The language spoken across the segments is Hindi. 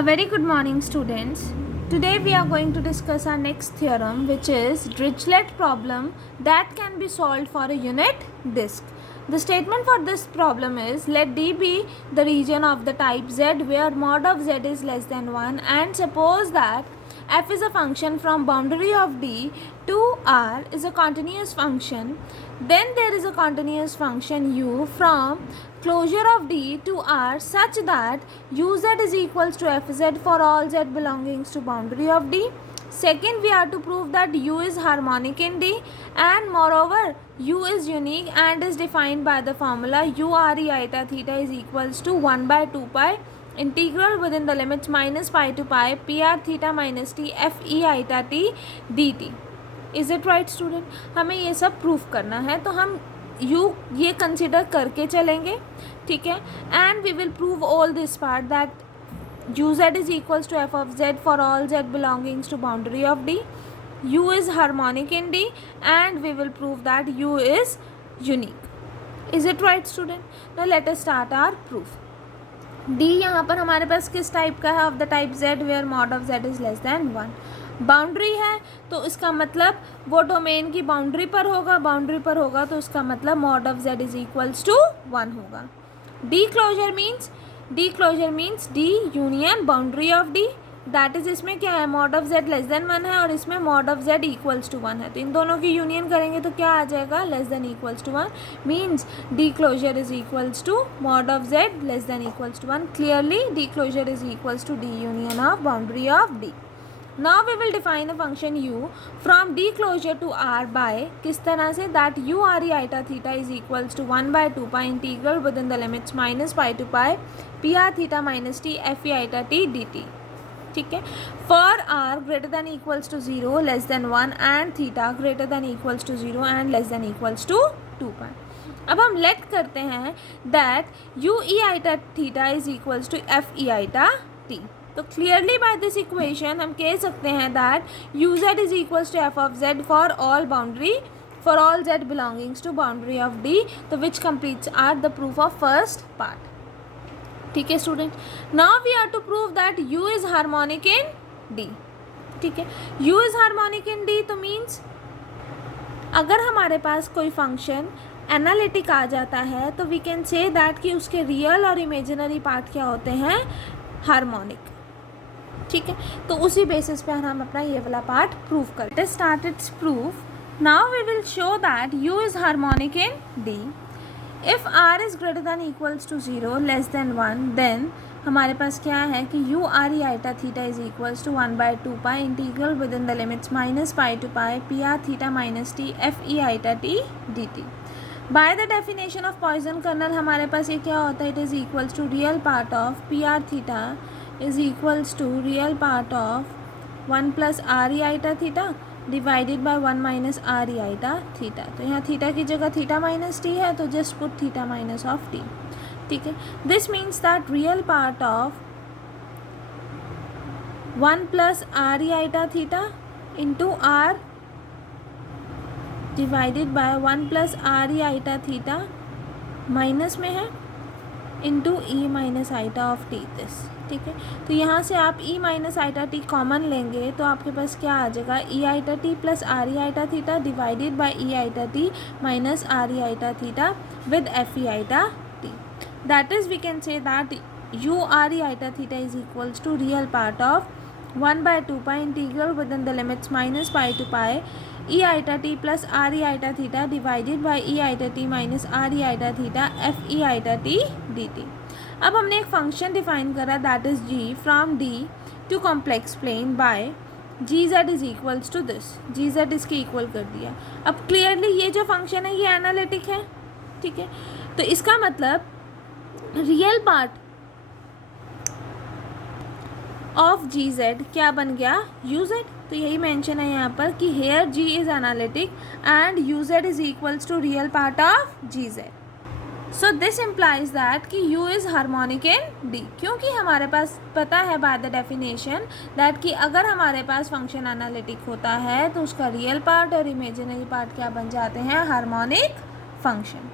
A very good morning, students. Today we are going to discuss our next theorem, which is Dirichlet problem that can be solved for a unit disk. The statement for this problem is, let D be the region of the type Z where mod of Z is less than 1, and suppose that f is a function from boundary of D to R is a continuous function. Then there is a continuous function u from closure of D to R such that uz is equals to fz for all z belongings to boundary of D. Second, we are to prove that u is harmonic in D, and moreover u is unique and is defined by the formula u re iota theta is equals to 1 by 2 pi integral within the limits minus pi to pi pr theta minus t f e iota t dt. Is it right student? हमें ये सब प्रूफ करना है, तो हम ये कंसिडर करके चलेंगे, ठीक है. And we will prove all this part that u z is equals to f of z for all z belongings to boundary of D. U is harmonic in D and we will prove that u is unique. Is it right student? Now let us start our proof. D यहाँ पर हमारे पास किस टाइप का है? Of the type z where mod of z is less than 1. Boundary है तो इसका मतलब वो डोमेन की बाउंड्री पर होगा तो इसका मतलब mod of z is equals to 1 होगा. D closure means D union boundary of D, that is इसमें क्या है? Mod of z less than 1 है और इसमें mod of z equals to 1 है, तो इन दोनों की यूनियन करेंगे तो क्या आ जाएगा? Less than equals to 1. Means D closure is equals to mod of z less than equals to 1. Clearly D closure is equals to D union of boundary of D. Now we will define a function u from D closure to R by किस तरह से? that u re iota theta is equals to 1 by 2 pi integral within the limits minus pi to pi pr theta minus t f e iota t dt. ठीक है. for r greater than equals to 0 less than 1 and theta greater than equals to 0 and less than equals to 2 pi. अब हम लेट करते हैं that u e iota theta is equals to f e iota t. तो क्लियरली बाय दिस इक्वेशन हम कह सकते हैं that u z is equals to f of z for all z belongings to boundary of D, तो which completes are the proof of first part. ठीक है student. Now we are to prove that u is harmonic in D. ठीक है, u is harmonic in D तो मीन्स अगर हमारे पास कोई फंक्शन एनालिटिक आ जाता है तो वी कैन से दैट कि उसके रियल और इमेजिनरी पार्ट क्या होते हैं? हार्मोनिक. ठीक है, तो उसी बेसिस पे हम अपना ये वाला पार्ट प्रूव करते हैं. Start its proof. Now we will show that u is harmonic in D. If r is greater than equals to 0 less than 1 then हमारे पास क्या है कि u r e iota theta is equals to 1 by 2 pi integral within the limits minus pi to pi P r theta minus t f e iota t d t. By the definition of Poisson kernel हमारे पास ये क्या होता है? It is equals to real part of P r theta is equals to real part of 1 plus r e iota theta divided by 1 minus r e iota theta. तो यहाँ थीटा की जगह थीटा माइनस टी है तो just put theta minus of t. ठीक है, this means that real part of 1 plus r e iota theta into r divided by 1 plus r e iota theta minus में है into e minus iota of t this. ठीक है, तो यहाँ से आप e minus iota t common लेंगे तो आपके पास क्या आ जाएगा? E iota t plus r e iota theta divided by e iota t minus r e iota theta with f e iota t. That is we can say that u r e iota theta is equals to real part of 1 by 2 pi integral within the limits minus pi to pi e iota t plus r e iota theta divided by e iota t minus r e iota theta f e iota t d t. अब हमने एक फंक्शन डिफाइन करा that is g from D to complex plane by g z is equals to this. G z इसके इक्वल कर दिया. अब क्लियरली ये जो फंक्शन है ये एनालिटिक है. ठीक है, तो इसका मतलब real part of g z क्या बन गया? U z. तो यही मेंशन है यहाँ पर कि here g is analytic and u z is equals to real part of g z. So this implies that कि u is harmonic in D, क्योंकि हमारे पास पता है बाय द डेफिनेशन दैट कि अगर हमारे पास फंक्शन एनालिटिक होता है तो उसका रियल पार्ट और इमेजिनरी पार्ट क्या बन जाते हैं? Harmonic function.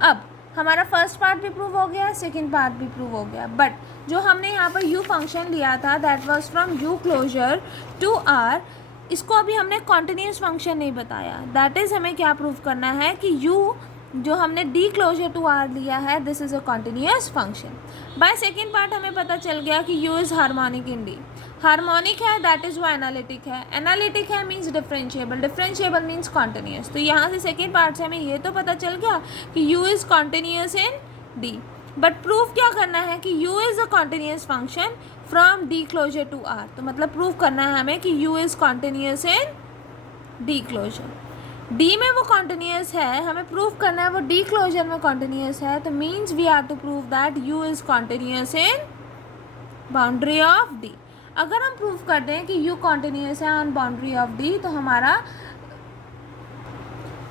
अब हमारा फर्स्ट पार्ट भी प्रूव हो गया, सेकेंड पार्ट भी प्रूव हो गया। बट जो हमने यहाँ पर यू फंक्शन लिया था that was from u closure to R, इसको अभी हमने कॉन्टिन्यूस फंक्शन नहीं बताया। दैट इज़ हमें क्या प्रूव करना है कि यू जो हमने डी क्लोजर टू आर लिया है this is a continuous function. By second part हमें पता चल गया कि u is harmonic in D. Harmonic है दैट इज़ वो एनालिटिक है, एनालिटिक है means differentiable, differentiable means continuous. तो यहाँ से सेकेंड पार्ट से हमें ये तो पता चल गया कि u is continuous in D. But proof क्या करना है कि u is a continuous function from D closure to R. तो मतलब प्रूफ करना है हमें कि u is continuous in D closure. D में वो कॉन्टिन्यूस है, हमें प्रूफ करना है वो डी क्लोजर में कॉन्टिन्यूस है। तो means we are to prove that u is continuous in boundary of D. अगर हम प्रूफ कर दें कि यू कॉन्टिन्यूस है ऑन बाउंड्री ऑफ डी तो हमारा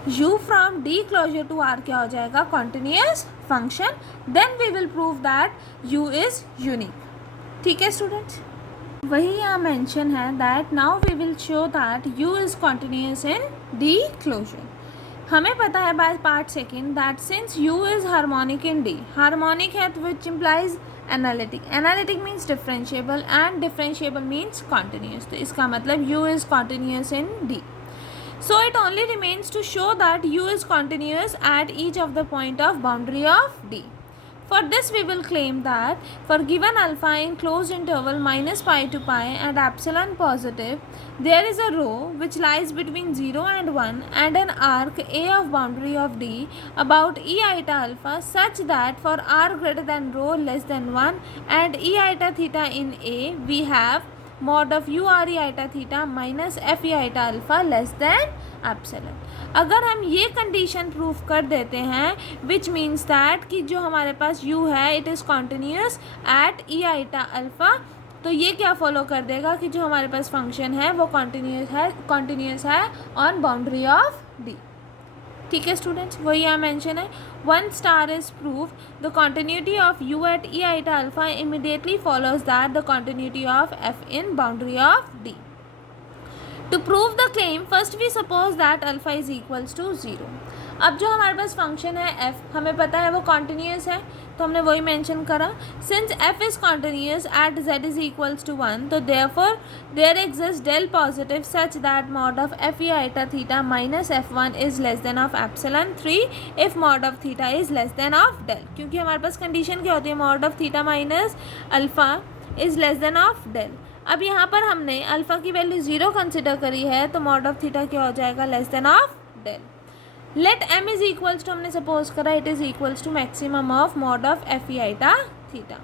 u from D closure to R क्या हो जाएगा, continuous function. Then we will prove that u is unique. ठीक है स्टूडेंट्स, वही यहाँ मेंशन है that now we will show that u is continuous in D closure. हमें पता है by part second that since u is harmonic in D, harmonic है तो which implies analytic, analytic means differentiable and differentiable means continuous. तो इसका मतलब u is continuous in D. So it only remains to show that u is continuous at each of the point of boundary of D. For this we will claim that for given alpha in closed interval minus pi to pi and epsilon positive, there is a row which lies between 0 and 1 and an arc A of boundary of D about E iota alpha such that for r greater than rho less than 1 and E iota theta in A we have mod of u r e iota theta minus f e iota alpha less than epsilon. अगर हम ये कंडीशन प्रूफ कर देते हैं विच मीन्स दैट कि जो हमारे पास u है it is continuous at e iota alpha, तो ये क्या फॉलो कर देगा कि जो हमारे पास फंक्शन है वो कॉन्टिन्यूस है ऑन बाउंड्री ऑफ डी। ठीक है स्टूडेंट्स, वही यहाँ मेंशन है one star is prove the continuity of u at e iota alpha immediately follows that the continuity of f in boundary of d. To prove the claim first we suppose that alpha is equals to 0। अब जो हमारे पास फंक्शन है f हमें पता है वो कॉन्टिन्यूस है, तो हमने वही मेंशन करा since f is continuous at z is equals to 1 तो therefore there exist del positive such that mod of f e iota theta minus f1 is less than of epsilon 3 if mod of theta is less than of del. क्योंकि हमारे पास कंडीशन क्या होती है, mod of theta minus alpha is less than of del. अब यहाँ पर हमने अल्फ़ा की वैल्यू 0 कंसिडर करी है तो मॉड ऑफ थीटा क्या हो जाएगा, less than of del. Let m is equals to, हमने सपोज करा it is equals to maximum of mod of f e iota theta.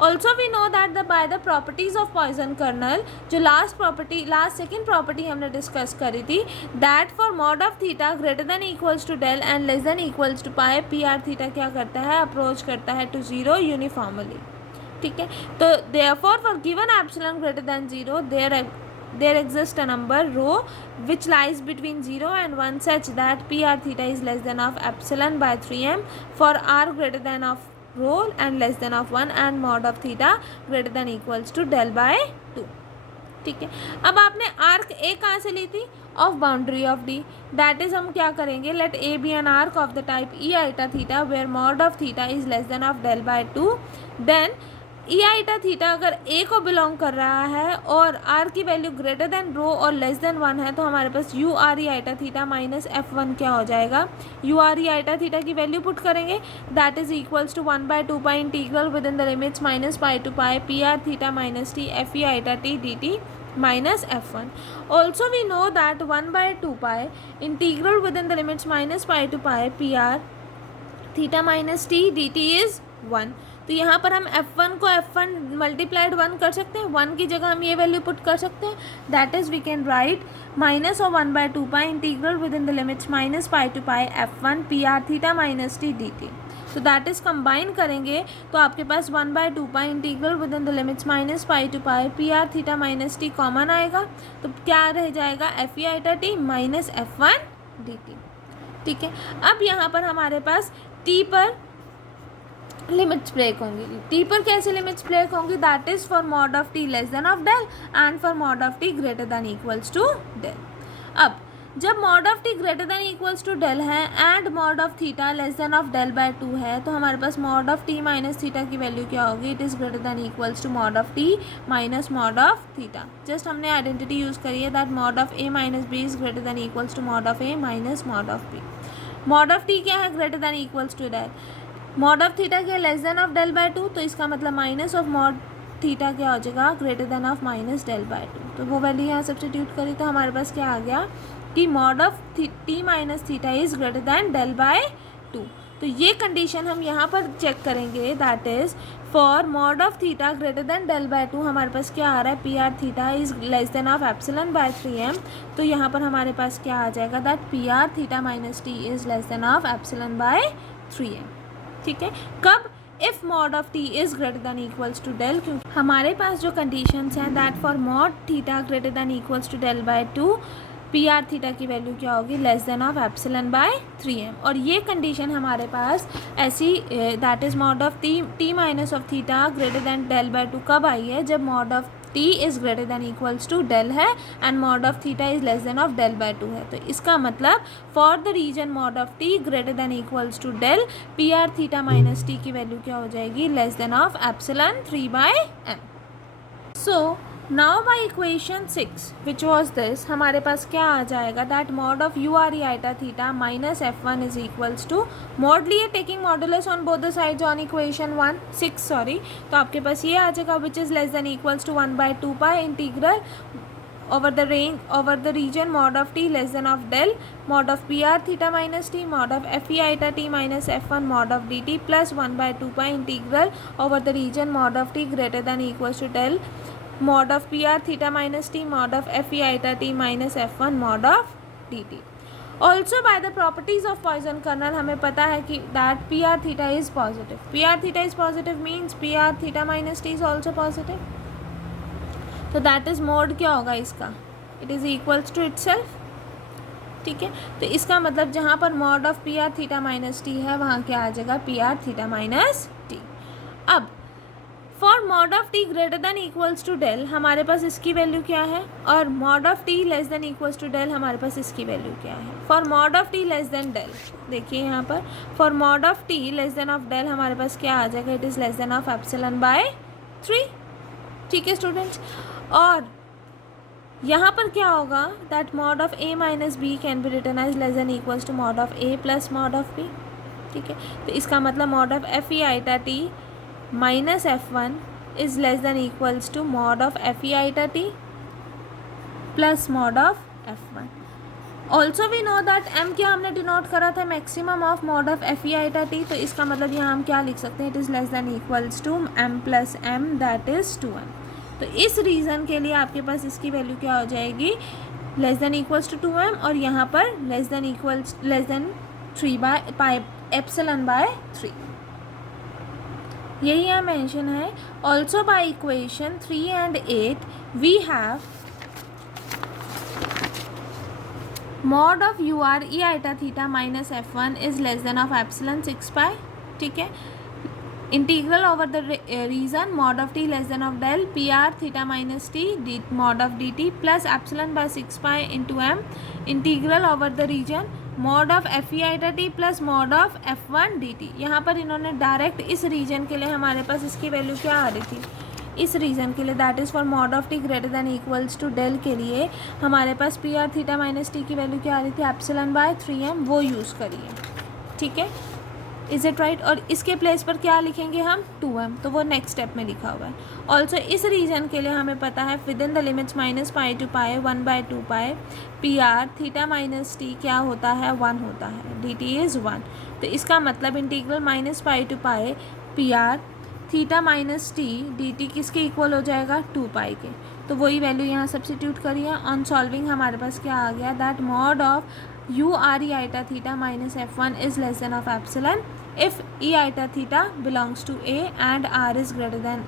Also we know that the by the properties of Poisson kernel, जो लास्ट सेकेंड प्रॉपर्टी हमने डिस्कस करी थी that for mod of theta greater than equals to del and less than equals to pi P r theta क्या करता है, अप्रोच करता है टू 0 यूनिफॉर्मली। ठीक है, तो therefore for given epsilon greater than 0 there exists a number rho which lies between 0 and 1 such that PR theta is less than of epsilon by 3m for r greater than of rho and less than of 1 and mod of theta greater than equals to del by 2। ठीक है, अब आपने आर्क ए कहाँ से ली थी, of boundary of D. That is हम क्या करेंगे, let a be an arc of the type e iota theta where mod of theta is less than of del by 2। Then e iota theta अगर ए को बिलोंग कर रहा है और आर की वैल्यू ग्रेटर देन रो और लेस देन 1 है तो हमारे पास u r e iota theta minus f1 क्या हो जाएगा, u r e iota theta की वैल्यू पुट करेंगे that is equals to 1/2 pi integral within the limits minus pi to pi P r theta minus t f e iota t d t minus f1. Also we know that 1/2 pi integral within the limits minus pi to pi pr theta minus t dt is 1। तो यहाँ पर हम f1 को f1 मल्टीप्लाइड 1 कर सकते हैं, 1 की जगह हम ये वैल्यू पुट कर सकते हैं that is we can write minus और 1/2 pi integral within the limits minus pi to pi f1 pr theta minus t dt। तो दैट इज़ कंबाइन करेंगे तो आपके पास 1/2 pi integral within the limits minus pi to pi P r theta minus t common आएगा तो क्या रह जाएगा, f e iota t minus f1 dt। ठीक है, अब यहाँ पर हमारे पास टी पर लिमिट्स ब्रेक होंगी। टी पर कैसे लिमिट्स ब्रेक होंगी, that is for mod of t less than of del and for mod of t greater than equals to del. अब जब mod of t greater than equals to del है and mod of theta less than of del by 2 है, तो हमारे पास mod of t minus theta की वैल्यू क्या होगी? It is greater than equals to mod of t minus mod of theta. Just हमने आइडेंटिटी यूज़ करी है that mod of a minus b is greater than equals to mod of a minus mod of b. Mod of t क्या है? Greater than equals to del. Mod of theta क्या है? Less than of del by 2, तो इसका मतलब माइनस ऑफ मॉड थीटा क्या हो जाएगा? Greater than of minus del by 2. तो वो वैल्यू यहाँ सब्स्टिट्यूट करी तो हमारे पास क्या आ गया कि mod of t minus theta is greater than del by 2. तो ये कंडीशन हम यहाँ पर चेक करेंगे, that is for mod of theta greater than del by 2 हमारे पास क्या आ रहा है? P r theta is less than of epsilon by 3m. तो यहाँ पर हमारे पास क्या आ जाएगा? That p r theta minus t is less than of epsilon by 3m. ठीक है, कब? If mod of t is greater than equals to del, क्योंकि हमारे पास जो कंडीशंस हैं that for mod theta greater than equals to del by 2 p r theta की वैल्यू क्या होगी? Less than of epsilon by 3m. और ये कंडीशन हमारे पास ऐसी that is mod of t minus of theta greater than del by 2 कब आई है? जब mod of T is greater than equals to del है and mod of theta is less than of del by 2 है. तो इसका मतलब for the region mod of t greater than equals to del p r theta minus t की वैल्यू क्या हो जाएगी? Less than of epsilon 3 by m. So now by equation 6 which was this, हमारे पास क्या आ जाएगा? That mod of u r e iota theta minus f1 is equals to mod लिए taking modulus on both the sides on equation 6 sorry, तो आपके पास ये आ जाएगा which is less than equals to 1/2 pi integral over the region mod of t less than of del mod of pr theta minus t mod of fe iota t minus f1 mod of dt plus 1/2 pi integral over the region mod of t greater than equals to del mod of pr theta minus t mod of fe iota t minus f1 mod of dt. Also by the properties of Poisson kernel हमें पता है कि that pr theta is positive. pr theta is positive means pr theta minus t is also positive. तो दैट इज़ मॉड क्या होगा इसका? It is equals to itself. ठीक है, तो इसका मतलब जहाँ पर mod of P r theta minus t है वहाँ क्या आ जाएगा? P r theta minus t. अब for mod of t greater than equals to del हमारे पास इसकी वैल्यू क्या है? और mod of t less than equals to del हमारे पास इसकी वैल्यू क्या है? For mod of t less than del, देखिए यहाँ पर for mod of t less than of del हमारे पास क्या आ जाएगा? It is less than of epsilon by 3. ठीक है स्टूडेंट्स, और यहाँ पर क्या होगा? That mod of a minus b can be written as less than equals to mod of a plus mod of b. ठीक है, तो इसका मतलब mod of f e iota t minus f1 is less than equals to mod of f e iota t plus mod of f1. Also we know that m क्या हमने डिनोट करा था? Maximum of mod of f e iota t. तो इसका मतलब यहाँ हम क्या लिख सकते हैं? It is less than equals to m plus m that is 2m. तो इस रीज़न के लिए आपके पास इसकी वैल्यू क्या हो जाएगी? Less than equals to 2m और यहाँ पर less than 3 by epsilon by 3. यही यहाँ मेंशन है. Also by equation 3 and 8 we have mod of u r e iota theta minus f1 is less than of epsilon 6 pi. ठीक है, integral over the region mod of t less than of del p r theta minus t d mod of d t plus epsilon by 6 pi into m integral over the region mod of f e iota t plus mod of f1 d t. यहाँ पर इन्होंने डायरेक्ट इस रीजन के लिए हमारे पास इसकी वैल्यू क्या आ रही थी? इस रीजन के लिए that is for mod of t greater than equals to del के लिए हमारे पास p r theta minus t की वैल्यू क्या आ रही थी? एप्सिलॉन बाय 3m, वो यूज़ करिए. ठीक है, इज़ इट राइट? और इसके प्लेस पर क्या लिखेंगे हम? 2m, तो वो नेक्स्ट स्टेप में लिखा हुआ है. ऑल्सो इस रीजन के लिए हमें पता है within the limits minus pi to pi 1/2 pi P r theta minus t क्या होता है? 1 होता है. D t is 1. तो इसका मतलब integral minus pi to pi P r theta minus t d t किसके इक्वल हो जाएगा? 2 पाई के. तो वही वैल्यू यहाँ सब्सिट्यूट करिए. ऑन सॉल्विंग हमारे पास क्या आ गया? That mod of u r e iota theta minus f1 is less than of epsilon if e iota theta belongs to A and r is greater than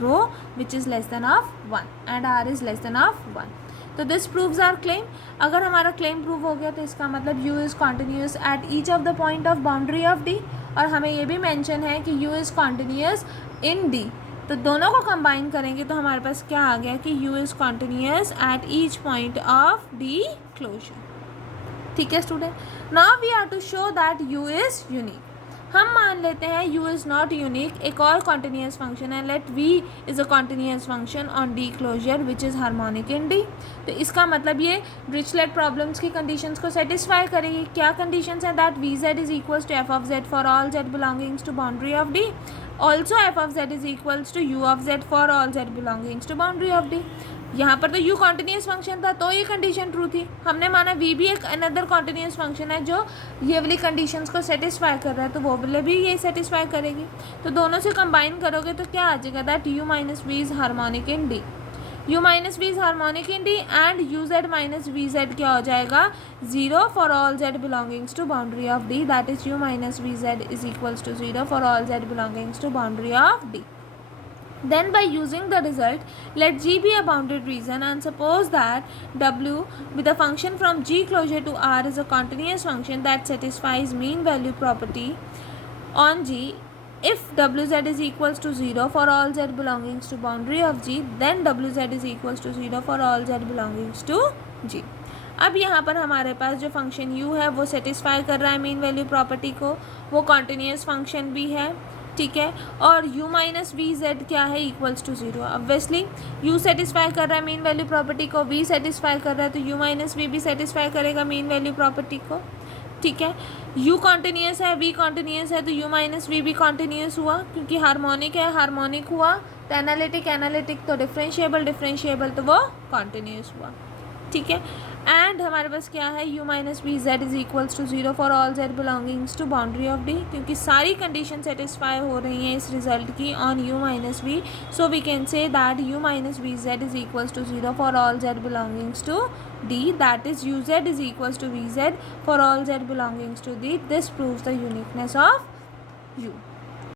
rho which is less than of 1 and r is less than of 1. तो दिस प्रूव्स आर क्लेम. अगर हमारा क्लेम प्रूव हो गया तो इसका मतलब u is continuous at each of the point of boundary of d. और हमें ये भी मेंशन है कि u is continuous in d. तो दोनों को कंबाइन करेंगे तो हमारे पास क्या आ गया कि u is continuous at each point of d closure. ठीक है student. Now we are to show that u is unique. हम मान लेते हैं u इज़ नॉट यूनिक एक और कॉन्टिन्यूस फंक्शन है. Let v is a continuous function on d closure which is harmonic in D. तो इसका मतलब ये डिरिचलेट प्रॉब्लम्स की कंडीशंस को सेटिस्फाई करेगी. क्या कंडीशंस हैं? That v z is equals to f of z for all z belongings to boundary of d. Also f of z is equals to u of z for all z belongings to boundary of D. यहाँ पर तो u कॉन्टिन्यूस फंक्शन था तो ये कंडीशन ट्रू थी. हमने माना v भी एक अनदर कॉन्टिन्यूस फंक्शन है जो ये वाली कंडीशंस को सेटिस्फाई कर रहा है, तो वो वाले भी ये सेटिस्फाई करेगी. तो दोनों से कंबाइन करोगे तो क्या आ जाएगा? That u minus v is harmonic in d. u minus v is harmonic in d and u z minus v z क्या हो जाएगा? 0 for all z belongings to boundary of d. That is u minus v z is equals to 0 for all z belongings to boundary of d. Then by using the result, let G be a bounded region and suppose that W with a function from G closure to R is a continuous function that satisfies mean value property on G. If WZ is equals to 0 for all Z belongings to boundary of G, then WZ is equals to 0 for all Z belongings to G. अब यहाँ पर हमारे पास जो फंक्शन u है वो सेटिस्फाई कर रहा है मीन वैल्यू प्रॉपर्टी को. वो कॉन्टिन्यूस फंक्शन भी है, ठीक है. और u माइनस वी जेड क्या है? Equals to 0. Obviously u satisfy कर रहा है मीन वैल्यू प्रॉपर्टी को, v सेटिस्फाई कर रहा है, तो u माइनस वी भी सेटिस्फाई करेगा मीन वैल्यू प्रॉपर्टी को. ठीक है. u कॉन्टिन्यूस है, v कॉन्टिन्यूस है, तो u माइनस वी भी कॉन्टिन्यूस हुआ क्योंकि हार्मोनिक है, हार्मोनिक हुआ तो एनालिटिक, एनालिटिक तो डिफरेंशिएबल, डिफरेंशिएबल तो वो कॉन्टिन्यूस हुआ. ठीक है. एंड हमारे पास क्या है? u minus v z is equals to 0 for all z belongings to boundary of d. क्योंकि सारी कंडीशन सेटिस्फाई हो रही हैं इस रिजल्ट की on u minus v, so we can say that u minus v z is equals to 0 for all z belongings to d. That is u z is equals to v z for all z belongings to d. This proves the uniqueness of u.